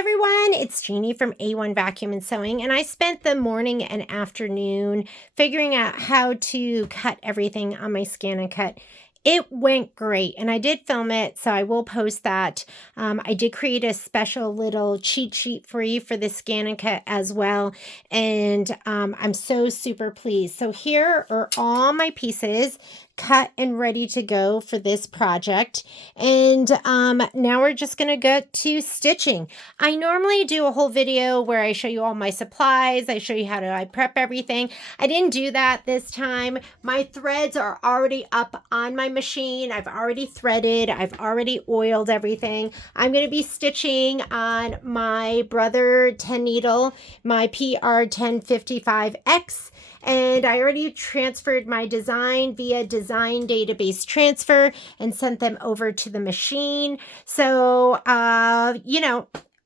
everyone, it's Jeannie from A1 Vacuum and Sewing, and I spent the morning and afternoon figuring out how to cut everything on my ScanNCut. It went great, and I did film it, so I will post that. I did create a special little cheat sheet for you for the ScanNCut as well, and I'm so super pleased. So here are all my pieces cut and ready to go for this project. And now we're just going to go to stitching. I normally do a whole video where I show you all my supplies. I show you how I prep everything. I didn't do that this time. My threads are already up on my machine. I've already threaded. I've already oiled everything. I'm going to be stitching on my Brother 10 needle, my PR 1055X. And I already transferred my design via design database transfer and sent them over to the machine. So,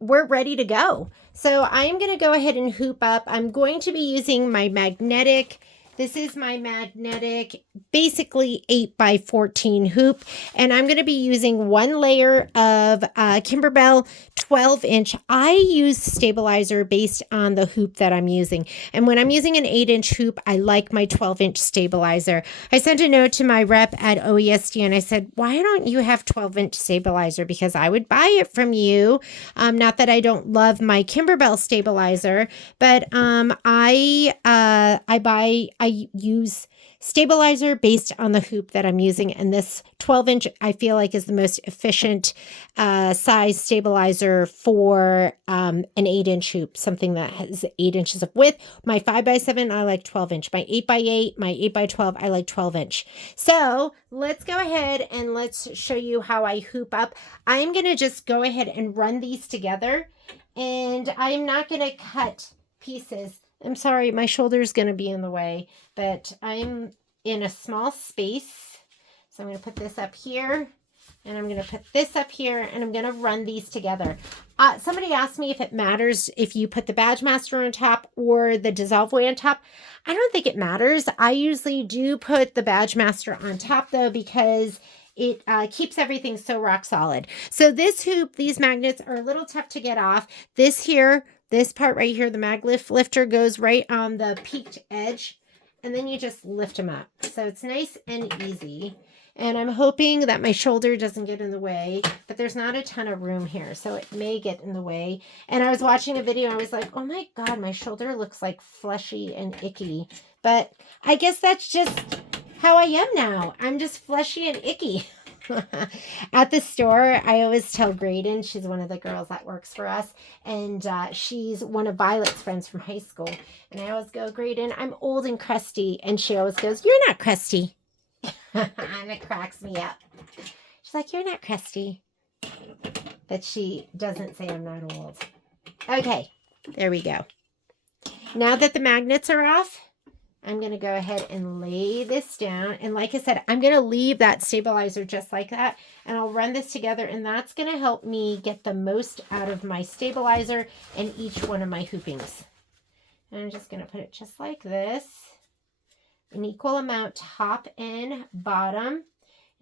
we're ready to go. So I'm going to go ahead and hoop up. I'm going to be using my magnetic. This is my magnetic, basically 8x14 hoop, and I'm going to be using one layer of Kimberbell 12-inch. I use stabilizer based on the hoop that I'm using, and when I'm using an 8-inch hoop, I like my 12-inch stabilizer. I sent a note to my rep at OESD, and I said, why don't you have 12-inch stabilizer? Because I would buy it from you. Not that I don't love my Kimberbell stabilizer, but I use stabilizer based on the hoop that I'm using, and this 12-inch I feel like is the most efficient size stabilizer for an 8-inch hoop, something that has 8 inches of width. My 5x7 I like 12-inch. My 8x8, my 8x12 I like 12-inch. So let's go ahead and let's show you how I hoop up. I'm going to just go ahead and run these together, and I'm not going to cut pieces. I'm sorry, my shoulder is going to be in the way, but I'm in a small space. So I'm going to put this up here, and I'm going to put this up here, and I'm going to run these together. Somebody asked me if it matters if you put the Badge Master on top or the Dissolve Way on top. I don't think it matters. I usually do put the Badge Master on top, though, because it keeps everything so rock solid. So this hoop, these magnets are a little tough to get off. This part right here, the mag lifter goes right on the peaked edge, and then you just lift them up. So it's nice and easy. And I'm hoping that my shoulder doesn't get in the way, but there's not a ton of room here, so it may get in the way. And I was watching a video, I was like, oh my God, my shoulder looks like fleshy and icky. But I guess that's just how I am now. I'm just fleshy and icky. At the store, I always tell Graydon, she's one of the girls that works for us, and she's one of Violet's friends from high school. And I always go, Graydon, I'm old and crusty. And she always goes, you're not crusty. And it cracks me up. She's like, you're not crusty. But she doesn't say I'm not old. Okay, there we go. Now that the magnets are off, I'm going to go ahead and lay this down. And like I said, I'm going to leave that stabilizer just like that. And I'll run this together. And that's going to help me get the most out of my stabilizer and each one of my hoopings. And I'm just going to put it just like this. An equal amount top and bottom.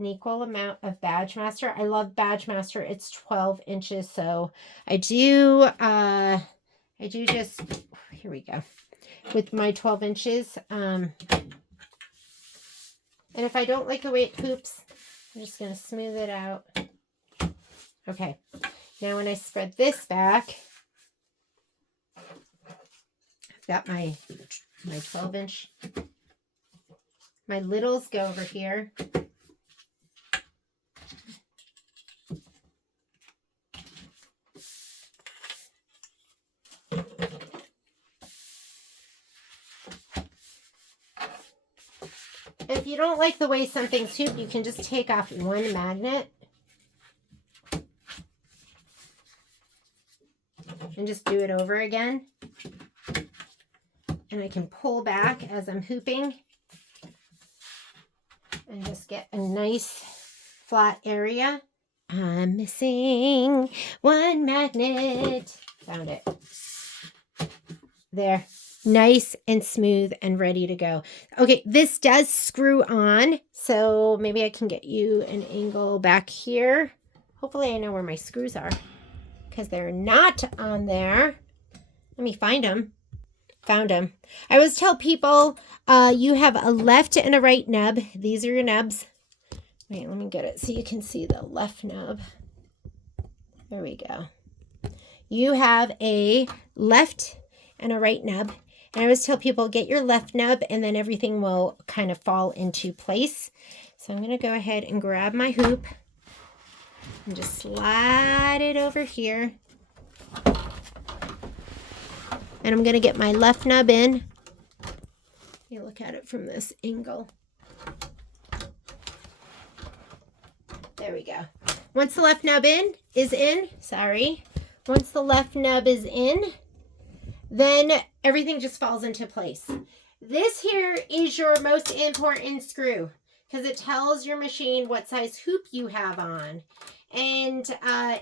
An equal amount of Badge Master. I love Badge Master. It's 12 inches. So I do just, here we go. With my 12 inches. And if I don't like the way it hoops, I'm just going to smooth it out. Okay. Now when I spread this back, I've got my 12-inch. My littles go over here. If you don't like the way something's hooped, you can just take off one magnet and just do it over again. And I can pull back as I'm hooping and just get a nice flat area. I'm missing one magnet. Found it. There. Nice and smooth and ready to go. Okay, this does screw on, so maybe I can get you an angle back here. Hopefully I know where my screws are. because they're not on there. Let me find them. Found them. I always tell people you have a left and a right nub. These are your nubs. Wait, let me get it so you can see the left nub. There we go. You have a left and a right nub. And I always tell people get your left nub and then everything will kind of fall into place. So I'm going to go ahead and grab my hoop and just slide it over here. And I'm going to get my left nub in. You look at it from this angle. There we go. Once the left nub is in, once the left nub is in, then everything just falls into place. This here is your most important screw because it tells your machine what size hoop you have on. And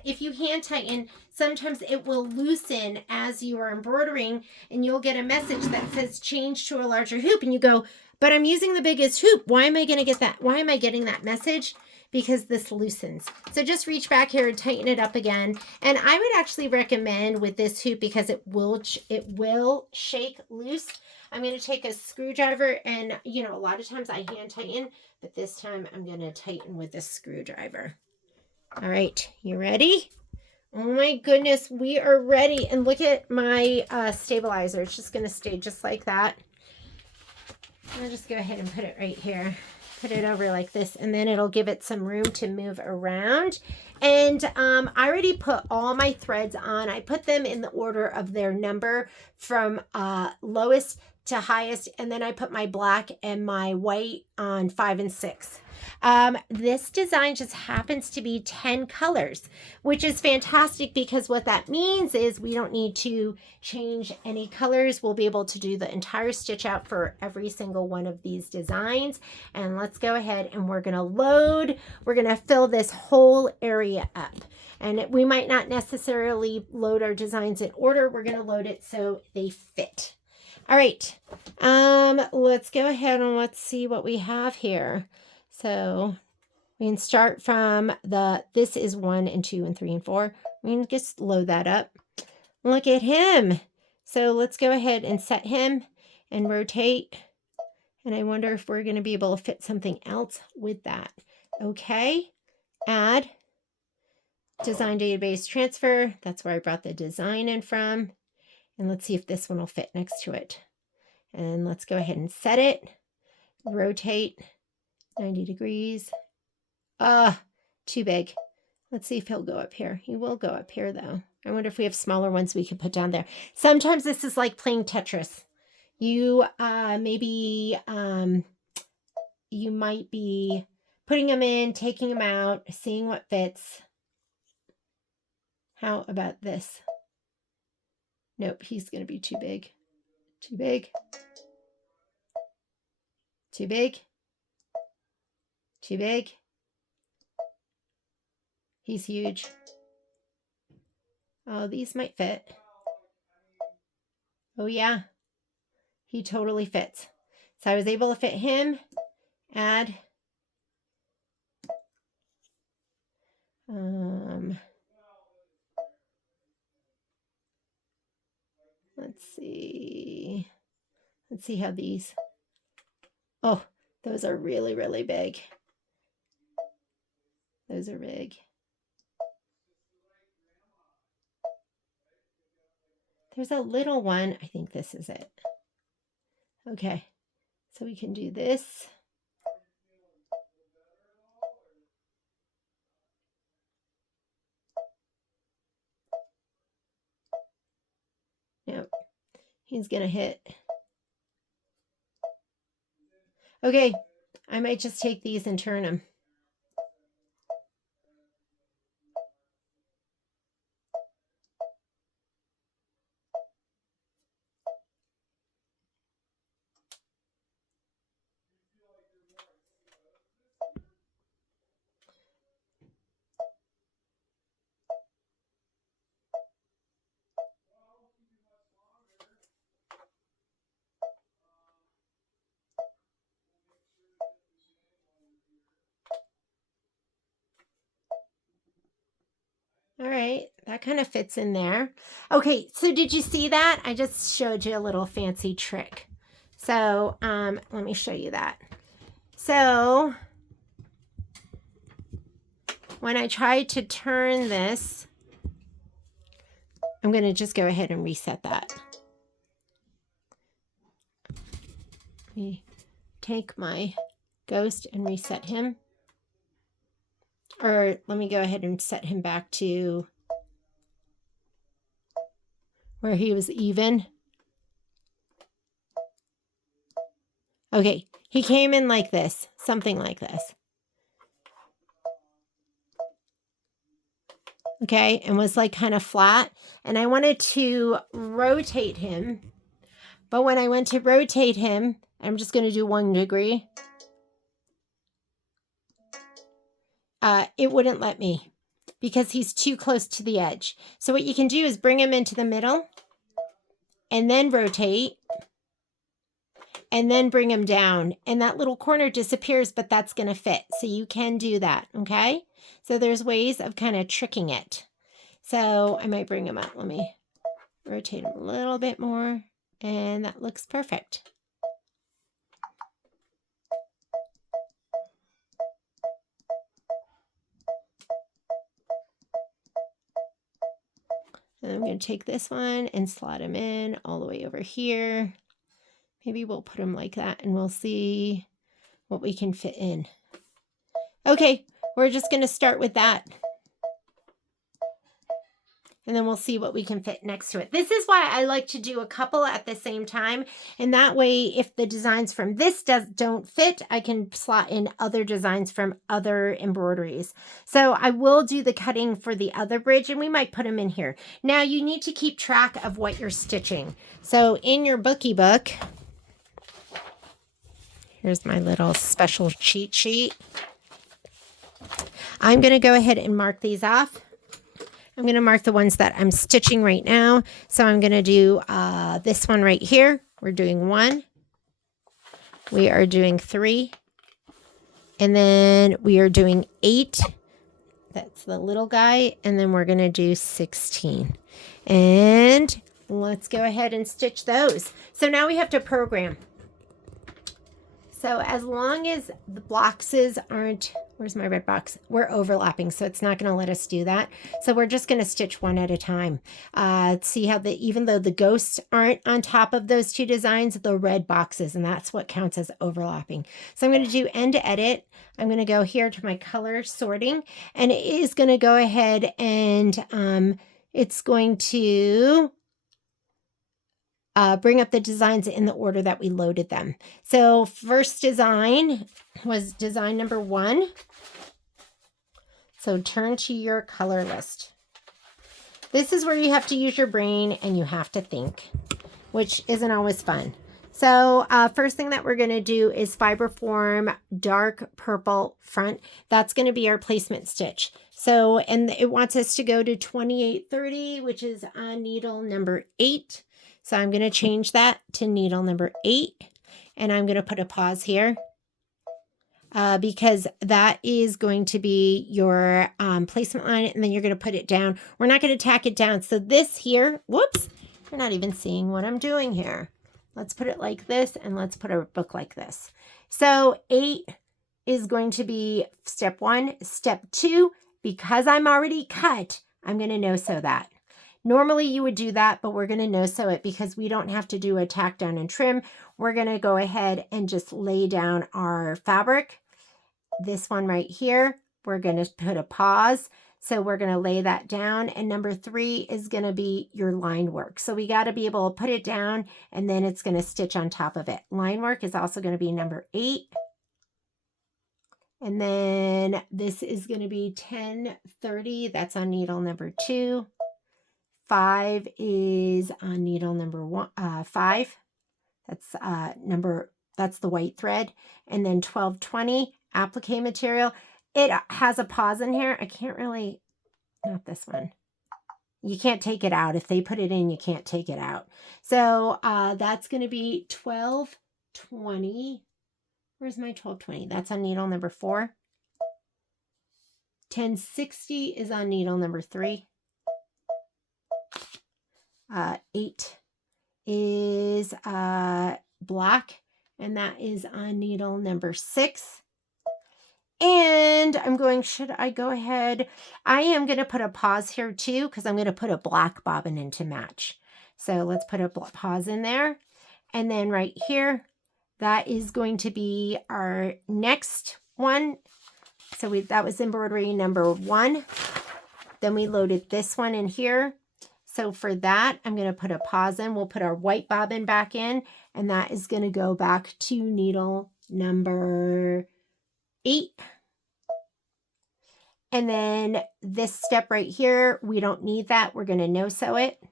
if you hand tighten, sometimes it will loosen as you are embroidering and you'll get a message that says change to a larger hoop. And you go, but I'm using the biggest hoop. Why am I going to get that? Why am I getting that message? Because this loosens. So just reach back here and tighten it up again. And I would actually recommend with this hoop because it will shake loose. I'm going to take a screwdriver and, you know, a lot of times I hand tighten, but this time I'm going to tighten with a screwdriver. All right, you ready? Oh my goodness, we are ready. And look at my stabilizer. It's just going to stay just like that. I'll just go ahead and put it right here. Put it over like this, and then it'll give it some room to move around. And I already put all my threads on. I put them in the order of their number from lowest to highest, and then I put my black and my white on 5 and 6. This design just happens to be 10 colors, which is fantastic because what that means is we don't need to change any colors. We'll be able to do the entire stitch out for every single one of these designs. And let's go ahead and we're going to load. We're going to fill this whole area up. And we might not necessarily load our designs in order. We're going to load it so they fit. All right. Let's go ahead and let's see what we have here. So we can start from this is 1 and 2 and 3 and 4. We can just load that up. Look at him. So let's go ahead and set him and rotate. And I wonder if we're going to be able to fit something else with that. Okay. Add. Design database transfer. That's where I brought the design in from. And let's see if this one will fit next to it. And let's go ahead and set it. Rotate 90 degrees. Too big. Let's see if he'll go up here. He will go up here though. I wonder if we have smaller ones we could put down there. Sometimes this is like playing Tetris. You you might be putting them in, taking them out, seeing what fits. How about this? Nope, he's going to be too big. Too big. Too big. Too big. He's huge. Oh, these might fit. Oh yeah, he totally fits. So I was able to fit him. Add. Let's see. Let's see how these. Oh, those are really, really big. Those are big. There's a little one. I think this is it. Okay, so we can do this. Nope, he's gonna hit. Okay, I might just take these and turn them. All right, that kind of fits in there. Okay, so did you see that? I just showed you a little fancy trick. So let me show you that. So when I try to turn this, I'm going to just go ahead and reset that. Let me take my ghost and reset him. Or let me go ahead and set him back to where he was even. Okay, he came in like this, something like this. Okay, and was like kind of flat. And I wanted to rotate him. But when I went to rotate him, I'm just going to do 1 degree. It wouldn't let me because he's too close to the edge. So what you can do is bring him into the middle and then rotate and then bring him down. And that little corner disappears, but that's going to fit. So you can do that, okay? So there's ways of kind of tricking it. So I might bring him up. Let me rotate him a little bit more. And that looks perfect. And I'm going to take this one and slot him in all the way over here. Maybe we'll put him like that and we'll see what we can fit in. Okay, we're just going to start with that. And then we'll see what we can fit next to it. This is why I like to do a couple at the same time. And that way, if the designs from this don't fit, I can slot in other designs from other embroideries. So I will do the cutting for the other bridge and we might put them in here. Now you need to keep track of what you're stitching. So in your bookie book, here's my little special cheat sheet. I'm going to go ahead and mark these off. I'm going to mark the ones that I'm stitching right now. So I'm going to do this one right here. We're doing 1. We are doing 3. And then we are doing 8. That's the little guy. And then we're going to do 16. And let's go ahead and stitch those. So now we have to program. So as long as the boxes aren't, where's my red box? We're overlapping, so it's not going to let us do that. So we're just going to stitch one at a time. See how even though the ghosts aren't on top of those 2 designs, the red boxes, and that's what counts as overlapping. So I'm going to do end to edit. I'm going to go here to my color sorting, and it is going to go ahead and it's going to bring up the designs in the order that we loaded them. So first design was design number 1. So turn to your color list. This is where you have to use your brain and you have to think, which isn't always fun. So first thing that we're going to do is Fiberform dark purple front. That's going to be our placement stitch. So, and it wants us to go to 2830, which is on needle number 8. So I'm going to change that to needle number 8, and I'm going to put a pause here because that is going to be your placement line, and then you're going to put it down. We're not going to tack it down. So this here, whoops, you're not even seeing what I'm doing here. Let's put it like this, and let's put a book like this. So 8 is going to be step 1. Step 2, because I'm already cut, I'm going to no-sew that. Normally you would do that, but we're going to no-sew it because we don't have to do a tack down and trim. We're going to go ahead and just lay down our fabric. This one right here, we're going to put a pause. So we're going to lay that down. And number 3 is going to be your line work. So we got to be able to put it down and then it's going to stitch on top of it. Line work is also going to be number 8. And then this is going to be 1030. That's on needle number 2. 5 is on needle number 5. That's that's the white thread. And then 1220 applique material. It has a pause in here. I can't really, not this one. You can't take it out. If they put it in, you can't take it out. So that's going to be 1220. Where's my 1220? That's on needle number 4. 1060 is on needle number 3. 8 is black, and that is on needle number 6. And I'm going, should I go ahead? I am going to put a pause here too, because I'm going to put a black bobbin in to match. So let's put a pause in there. And then right here, that is going to be our next one. So that was embroidery number 1. Then we loaded this one in here. So for that, I'm going to put a pause in. We'll put our white bobbin back in, and that is going to go back to needle number 8. And then this step right here, we don't need that. We're going to no-sew it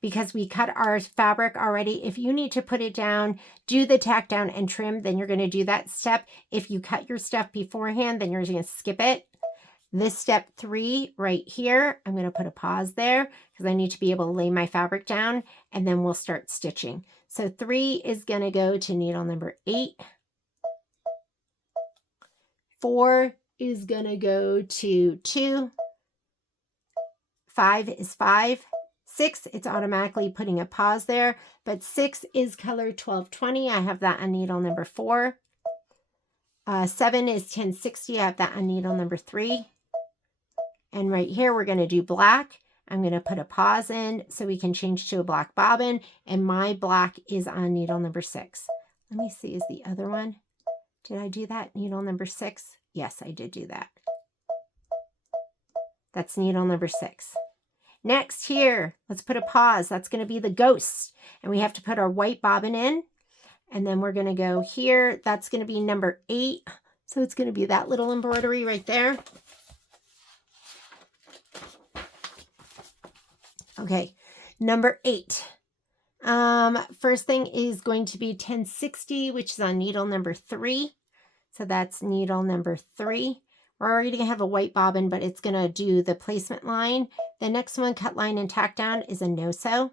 because we cut our fabric already. If you need to put it down, do the tack down and trim, then you're going to do that step. If you cut your stuff beforehand, then you're going to skip it. This step 3 right here, I'm going to put a pause there because I need to be able to lay my fabric down, and then we'll start stitching. So 3 is going to go to needle number 8. 4 is going to go to 2. 5 is 5. 6, it's automatically putting a pause there, but 6 is color 1220. I have that on needle number 4. 7 is 1060. I have that on needle number 3. And right here, we're going to do black. I'm going to put a pause in so we can change to a black bobbin, and my black is on needle number 6. Let me see, is the other one? Did I do that? Needle number 6? Yes, I did do that. That's needle number 6. Next here, let's put a pause. That's going to be the ghost. And we have to put our white bobbin in. And then we're going to go here. That's going to be number 8. So it's going to be that little embroidery right there. Okay, number 8. First thing is going to be 1060, which is on needle number 3. So that's needle number 3. We're already going to have a white bobbin, but it's going to do the placement line. The next one, cut line and tack down, is a no-sew.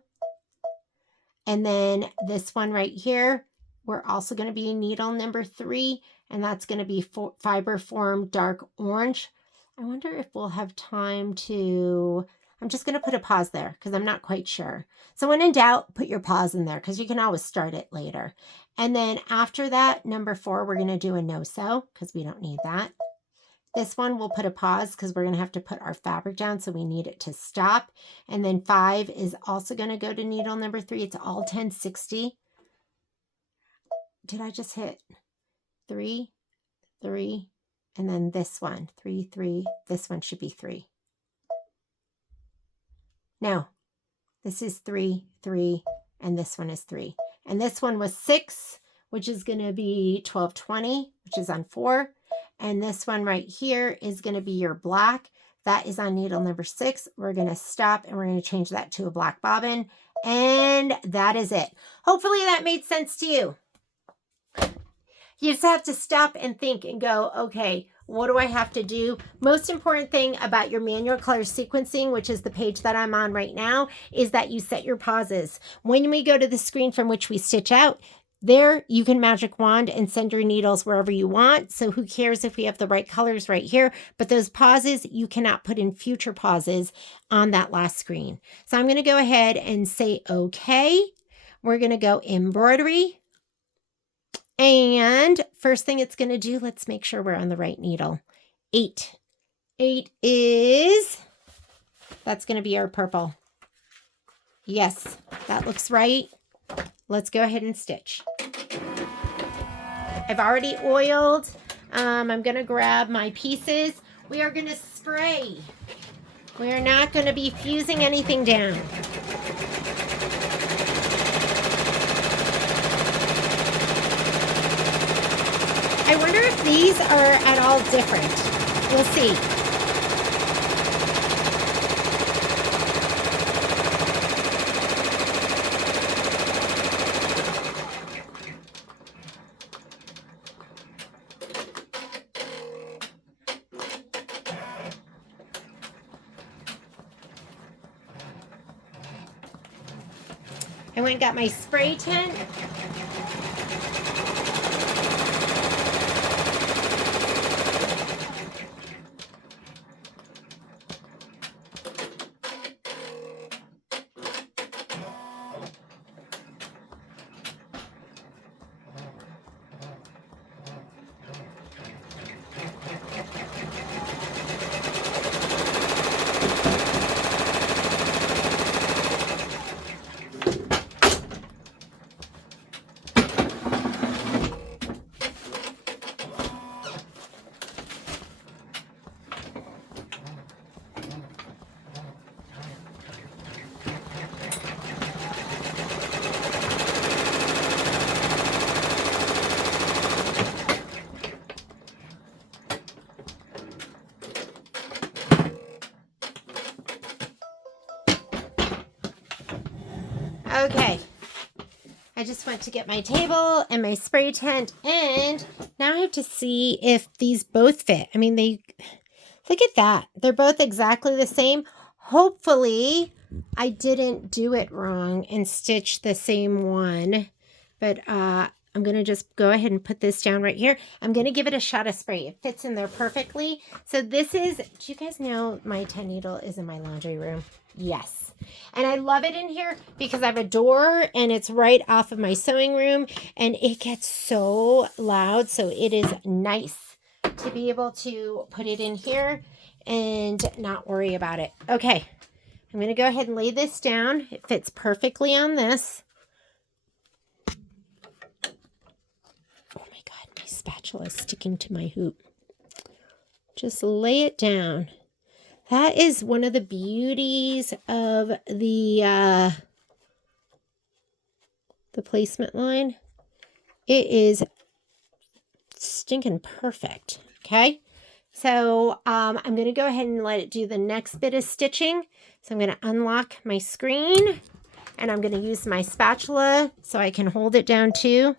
And then this one right here, we're also going to be needle number 3, and that's going to be fiber form dark orange. I wonder if we'll have time to... I'm just going to put a pause there because I'm not quite sure. So when in doubt, put your pause in there because you can always start it later. And then after that, number 4, we're going to do a no-sew because we don't need that. This one, we'll put a pause because we're going to have to put our fabric down, so we need it to stop. And then 5 is also going to go to needle number 3. It's all 1060. Did I just hit 3, 3, and then this one, 3, 3. This one should be 3. No, this is 3, 3, and this one is 3. And this one was 6, which is going to be 1220, which is on 4. And this one right here is going to be your black. That is on needle number 6. We're going to stop and we're going to change that to a black bobbin. And that is it. Hopefully that made sense to you. You just have to stop and think and go, okay, what do I have to do? Most important thing about your manual color sequencing, which is the page that I'm on right now, is that you set your pauses. When we go to the screen from which we stitch out, there you can magic wand and send your needles wherever you want. So who cares if we have the right colors right here? But those pauses, you cannot put in future pauses on that last screen. So I'm going to go ahead and say, okay. We're going to go embroidery. And first thing it's going to do, let's make sure we're on the right needle. 8. 8 is, that's going to be our purple. Yes, that looks right. Let's go ahead and stitch. I've already oiled. I'm going to grab my pieces. We are going to spray. We are not going to be fusing anything down. I wonder if these are at all different. We'll see. I went and got my spray tent. Okay. I just went to get my table and my spray tent, and now I have to see if these both fit. I mean, look at that. They're both exactly the same. Hopefully, I didn't do it wrong and stitch the same one, but I'm going to just go ahead and put this down right here. I'm going to give it a shot of spray. It fits in there perfectly. So this is, do you guys know my 10 needle is in my laundry room? Yes. And I love it in here because I have a door and it's right off of my sewing room and it gets so loud. So it is nice to be able to put it in here and not worry about it. Okay, I'm going to go ahead and lay this down. It fits perfectly on this. Oh my God, my spatula is sticking to my hoop. Just lay it down. That is one of the beauties of the placement line. It is stinking perfect. Okay. So I'm going to go ahead and let it do the next bit of stitching. So I'm going to unlock my screen and I'm going to use my spatula so I can hold it down too.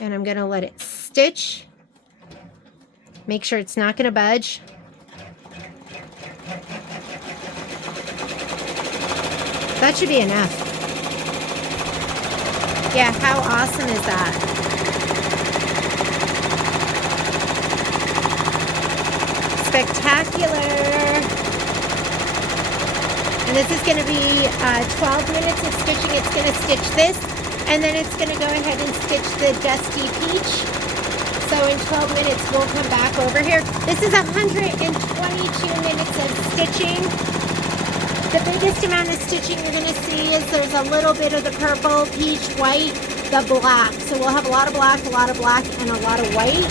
And I'm going to let it stitch. Make sure it's not going to budge. That should be enough. Yeah, how awesome is that? Spectacular. And this is going to be 12 minutes of stitching. It's going to stitch this, and then it's going to go ahead and stitch the Dusty Peach. So in 12 minutes, we'll come back over here. This is 122 minutes of stitching. The biggest amount of stitching you're going to see is there's a little bit of the purple, peach, white, the black. So we'll have a lot of black, and a lot of white.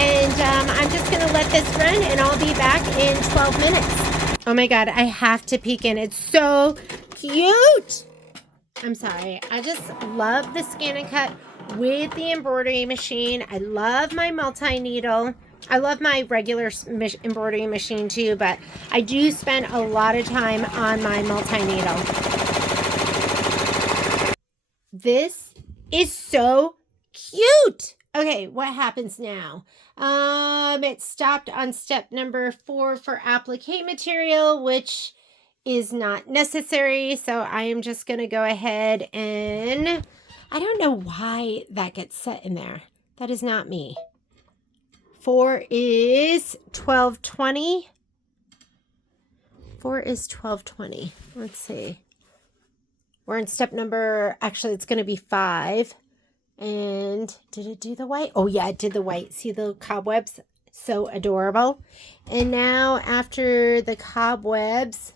And I'm just going to let this run, and I'll be back in 12 minutes. Oh my God, I have to peek in. It's so cute. I'm sorry. I just love the ScanNCut with the embroidery machine. I love my multi-needle. I love my regular embroidery machine too, but I do spend a lot of time on my multi-needle. This is so cute. Okay, what happens now? It stopped on step number 4 for applique material, which is not necessary. So I am just going to go ahead and I don't know why that gets set in there. That is not me. 4 is 1220. 4 is 1220. Let's see. We're in step number, actually it's going to be 5. And did it do the white? Oh yeah, it did the white. See the cobwebs? So adorable. And now after the cobwebs,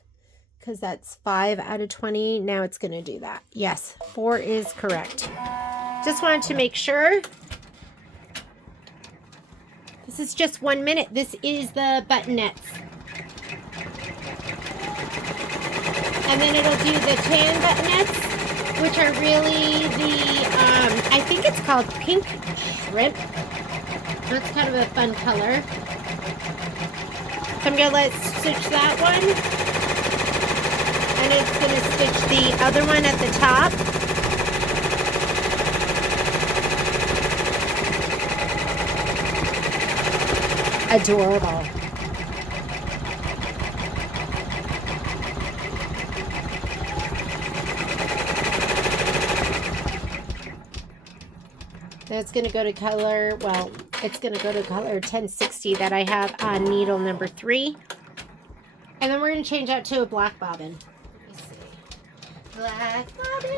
because that's 5 out of 20, now it's going to do that. Yes, 4 is correct. Just wanted to make sure. This is just 1 minute. This is the buttonettes. And then it'll do the tan buttonettes, which are really the, I think it's called pink shrimp. That's kind of a fun color. So I'm going to let stitch that one. And it's going to stitch the other one at the top. Adorable. That's going to go to color, well, it's going to go to color 1060 that I have on needle number 3. And then we're going to change that to a black bobbin. Let me see. Black bobbin.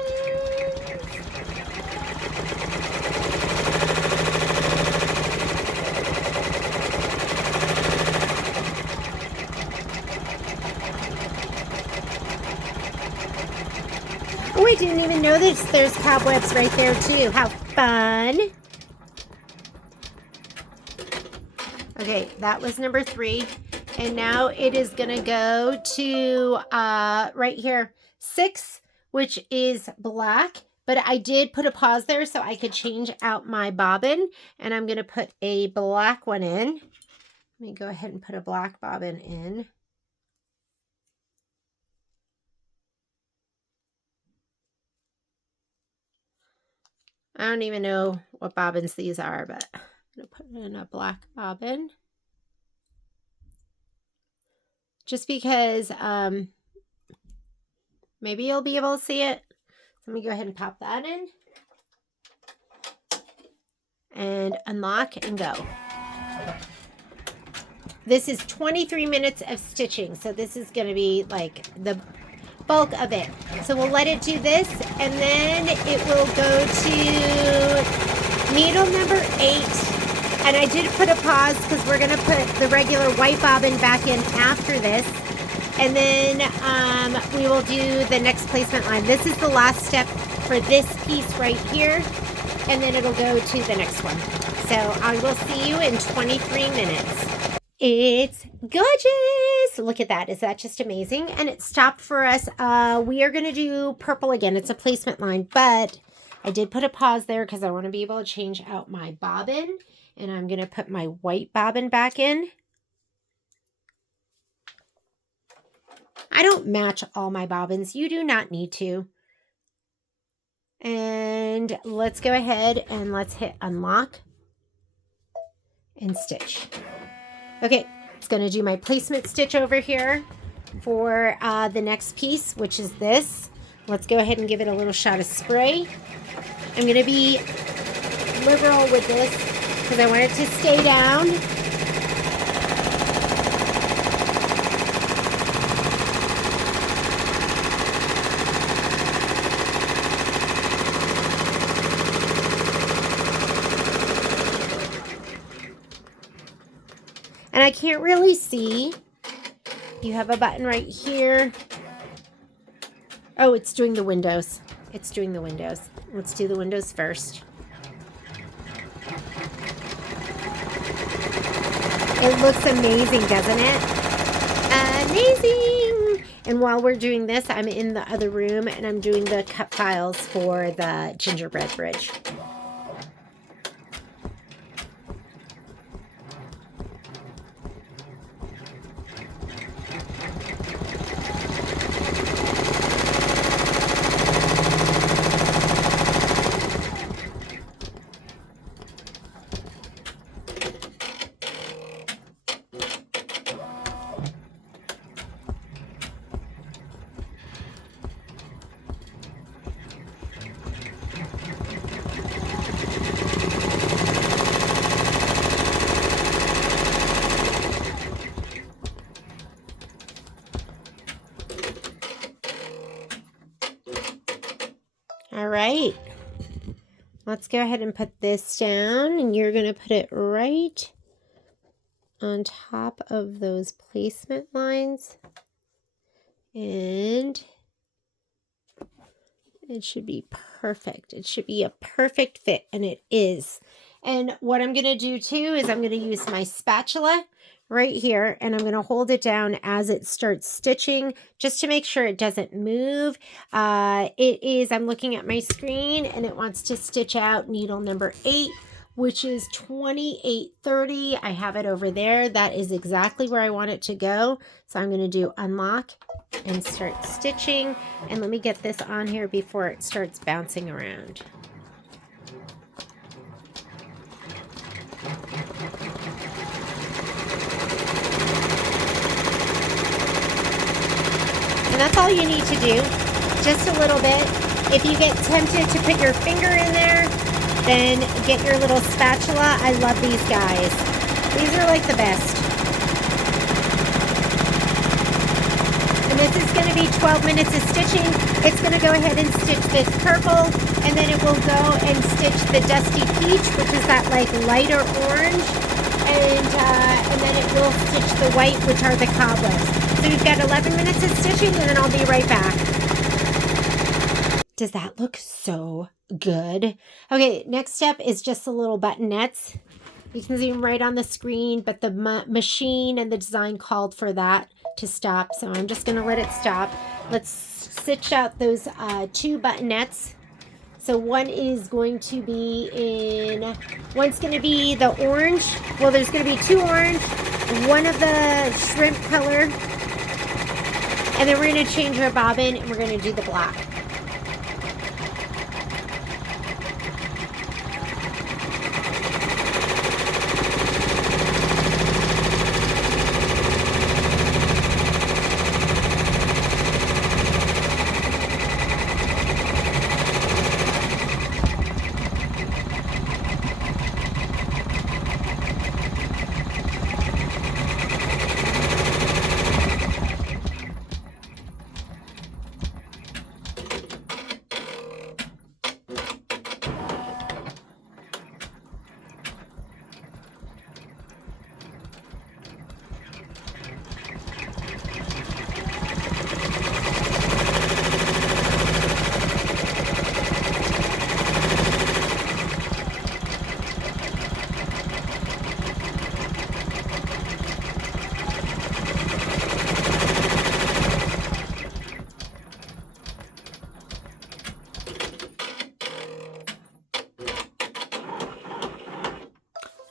Oh, I didn't even know there's cobwebs right there too. How fun. Okay, that was number 3. And now it is going to go to right here, 6, which is black. But I did put a pause there so I could change out my bobbin. And I'm going to put a black one in. Let me go ahead and put a black bobbin in. I don't even know what bobbins these are, but I'm going to put in a black bobbin. Just because maybe you'll be able to see it. Let me go ahead and pop that in. And unlock and go. This is 23 minutes of stitching, so this is going to be like the bulk of it. So we'll let it do this, and then it will go to needle number 8. And I did put a pause because we're going to put the regular white bobbin back in after this. And then we will do the next placement line. This is the last step for this piece right here. And then it'll go to the next one. So I will see you in 23 minutes. It's gorgeous. Look at that. Is that just amazing? And it stopped for us. We are going to do purple again. It's a placement line, but I did put a pause there because I want to be able to change out my bobbin. And I'm going to put my white bobbin back in. I don't match all my bobbins. You do not need to. And let's go ahead and let's hit unlock and stitch. Okay, it's going to do my placement stitch over here for the next piece, which is this. Let's go ahead and give it a little shot of spray. I'm going to be liberal with this because I want it to stay down. And I can't really see. You have a button right here. Oh, it's doing the windows. It's doing the windows. Let's do the windows first. It looks amazing, doesn't it? Amazing! And while we're doing this, I'm in the other room and I'm doing the cut files for the gingerbread bridge. All right, let's go ahead and put this down, and you're going to put it right on top of those placement lines, and it should be perfect. It should be a perfect fit, and it is. And what I'm going to do too is I'm going to use my spatula right here, and I'm going to hold it down as it starts stitching just to make sure it doesn't move. I'm looking at my screen and it wants to stitch out needle number 8, which is 2830. I have it over there. That is exactly where I want it to go. So I'm going to do unlock and start stitching. And let me get this on here before it starts bouncing around. And that's all you need to do, just a little bit. If you get tempted to put your finger in there, then get your little spatula. I love these guys. These are like the best. And this is going to be 12 minutes of stitching. It's going to go ahead and stitch this purple, and then it will go and stitch the dusty peach, which is that like lighter orange, and then it will stitch the white, which are the cobwebs. So we've got 11 minutes of stitching, and then I'll be right back. Does that look so good? Okay, next step is just the little buttonettes. You can see them right on the screen, but the machine and the design called for that to stop. So I'm just going to let it stop. Let's stitch out those 2 buttonettes. So one is going to be one's going to be the orange. Well, there's going to be 2 orange, one of the shrimp color, and then we're going to change our bobbin and we're going to do the black.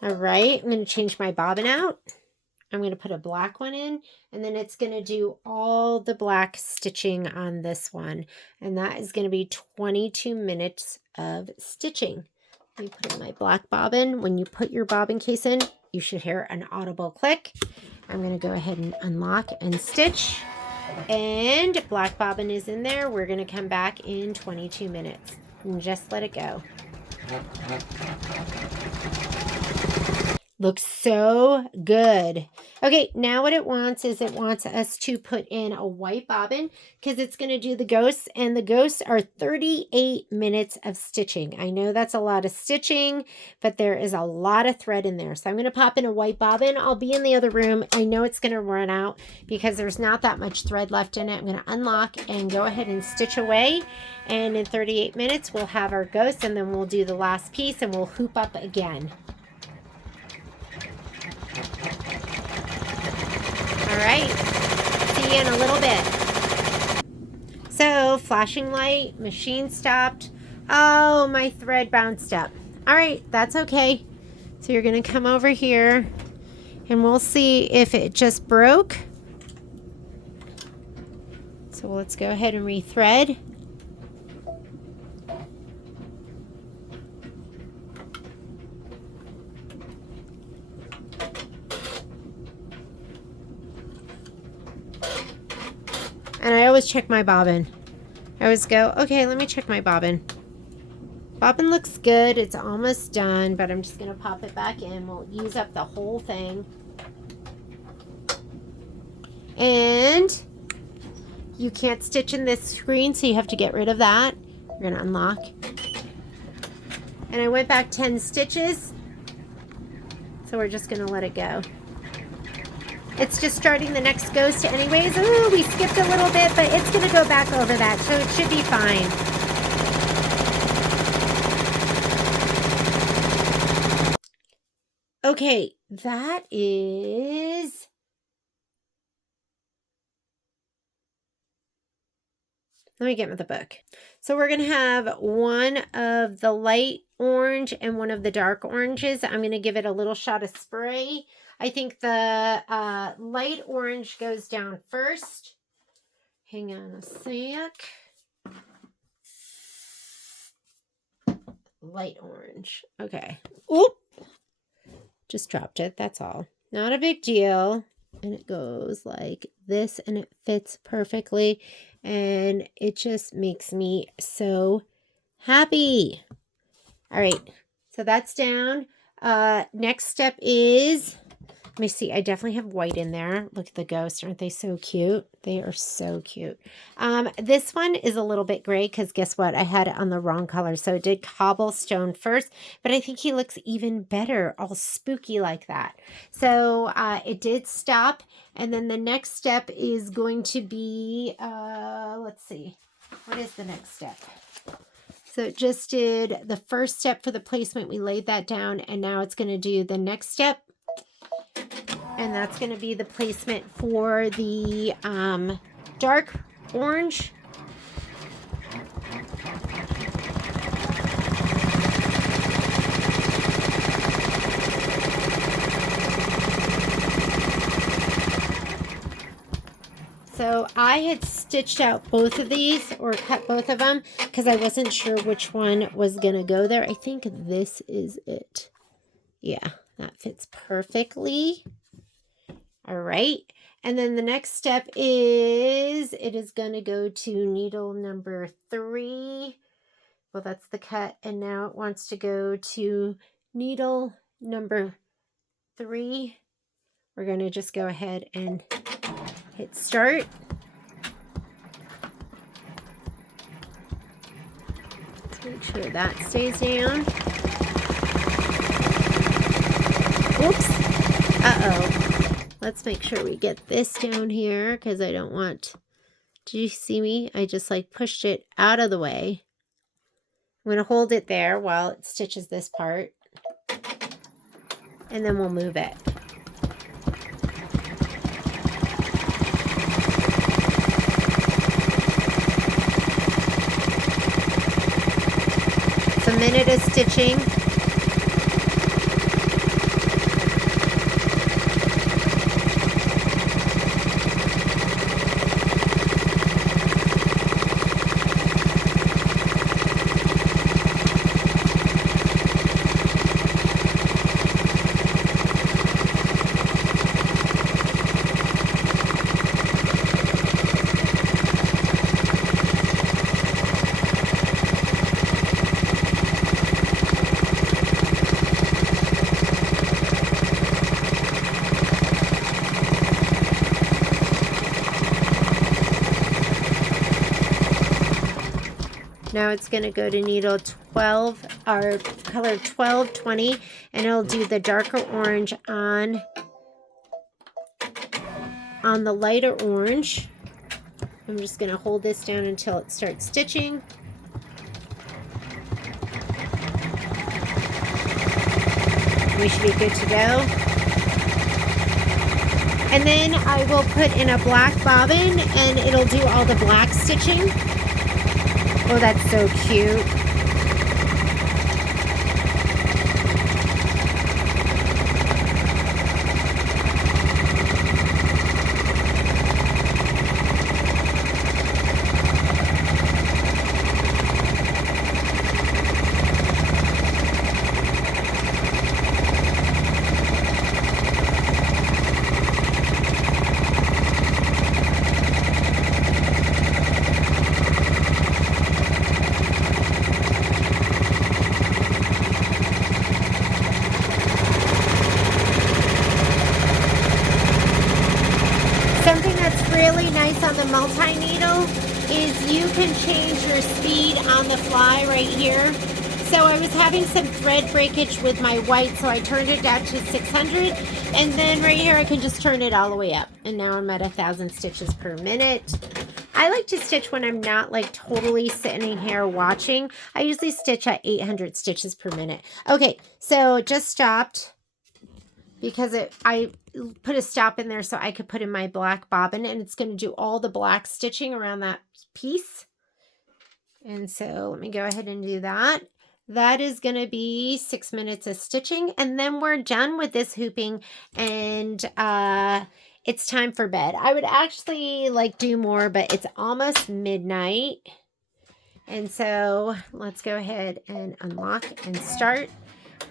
All right, I'm going to change my bobbin out. I'm going to put a black one in, and then it's going to do all the black stitching on this one. And that is going to be 22 minutes of stitching. Let me put in my black bobbin. When you put your bobbin case in, you should hear an audible click. I'm going to go ahead and unlock and stitch. And black bobbin is in there. We're going to come back in 22 minutes and just let it go. Looks so good. Okay, now what it wants is it wants us to put in a white bobbin because it's going to do the ghosts, and the ghosts are 38 minutes of stitching. I know that's a lot of stitching, but there is a lot of thread in there. So I'm going to pop in a white bobbin. I'll be in the other room. I know it's going to run out because there's not that much thread left in it. I'm going to unlock and go ahead and stitch away. And in 38 minutes, we'll have our ghosts, and then we'll do the last piece and we'll hoop up again. All right, see you in a little bit. So, flashing light, machine stopped. Oh, my thread bounced up. All right, that's okay. So you're going to come over here and we'll see if it just broke. So let's go ahead and rethread. And I always check my bobbin. I always go, okay, let me check my bobbin. Bobbin looks good. It's almost done, but I'm just going to pop it back in. We'll use up the whole thing. And you can't stitch in this screen, so you have to get rid of that. We're going to unlock. And I went back 10 stitches. So we're just going to let it go. It's just starting the next ghost anyways. Ooh, we skipped a little bit, but it's going to go back over that, so it should be fine. Okay, that is... Let me get with the book. So we're going to have one of the light orange and one of the dark oranges. I'm going to give it a little shot of spray. I think the light orange goes down first. Hang on a sec. Light orange. Okay. Oop. Just dropped it. That's all. Not a big deal. And it goes like this and it fits perfectly. And it just makes me so happy. All right. So that's down. Next step is... Let me see. I definitely have white in there. Look at the ghosts. Aren't they so cute? They are so cute. This one is a little bit gray because guess what? I had it on the wrong color. So it did cobblestone first, but I think he looks even better, all spooky like that. So it did stop. And then the next step is going to be, let's see. What is the next step? So it just did the first step for the placement. We laid that down, and now it's going to do the next step. And that's going to be the placement for the dark orange. So I had stitched out both of these, or cut both of them, because I wasn't sure which one was going to go there. I think this is it. Yeah, that fits perfectly. All right. And then the next step is, it is going to go to needle number 3. Well, that's the cut. And now it wants to go to needle number 3. We're going to just go ahead and hit start. Let's make sure that stays down. Oops. Uh-oh. Let's make sure we get this down here because I don't want... Did you see me? I just like pushed it out of the way. I'm going to hold it there while it stitches this part. And then we'll move it. It's a minute of stitching. Now it's going to go to needle 12, or color 1220, and it'll do the darker orange on the lighter orange. I'm just going to hold this down until it starts stitching. We should be good to go. And then I will put in a black bobbin and it'll do all the black stitching. Oh, that's so cute. Something that's really nice on the multi-needle is you can change your speed on the fly right here. So I was having some thread breakage with my white, so I turned it down to 600. And then right here, I can just turn it all the way up. And now I'm at 1,000 stitches per minute. I like to stitch when I'm not like totally sitting here watching. I usually stitch at 800 stitches per minute. Okay, so it just stopped because I put a stop in there so I could put in my black bobbin, and it's going to do all the black stitching around that piece. And so let me go ahead and do that. That is going to be 6 minutes of stitching, and then we're done with this hooping, and it's time for bed. I would actually like do more, but it's almost midnight. And so let's go ahead and unlock and start.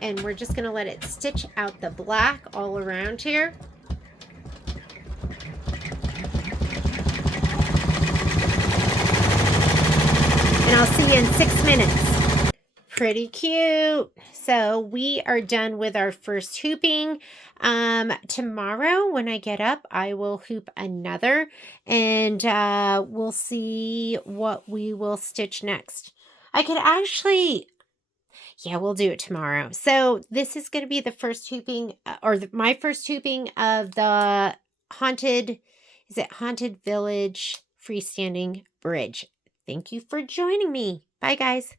And we're just going to let it stitch out the black all around here. And I'll see you in 6 minutes. Pretty cute. So we are done with our first hooping. Tomorrow when I get up, I will hoop another, and we'll see what we will stitch next. I could actually... yeah, we'll do it tomorrow. So this is going to be the first hooping, my first hooping of the Haunted Village Freestanding Bridge. Thank you for joining me. Bye, guys.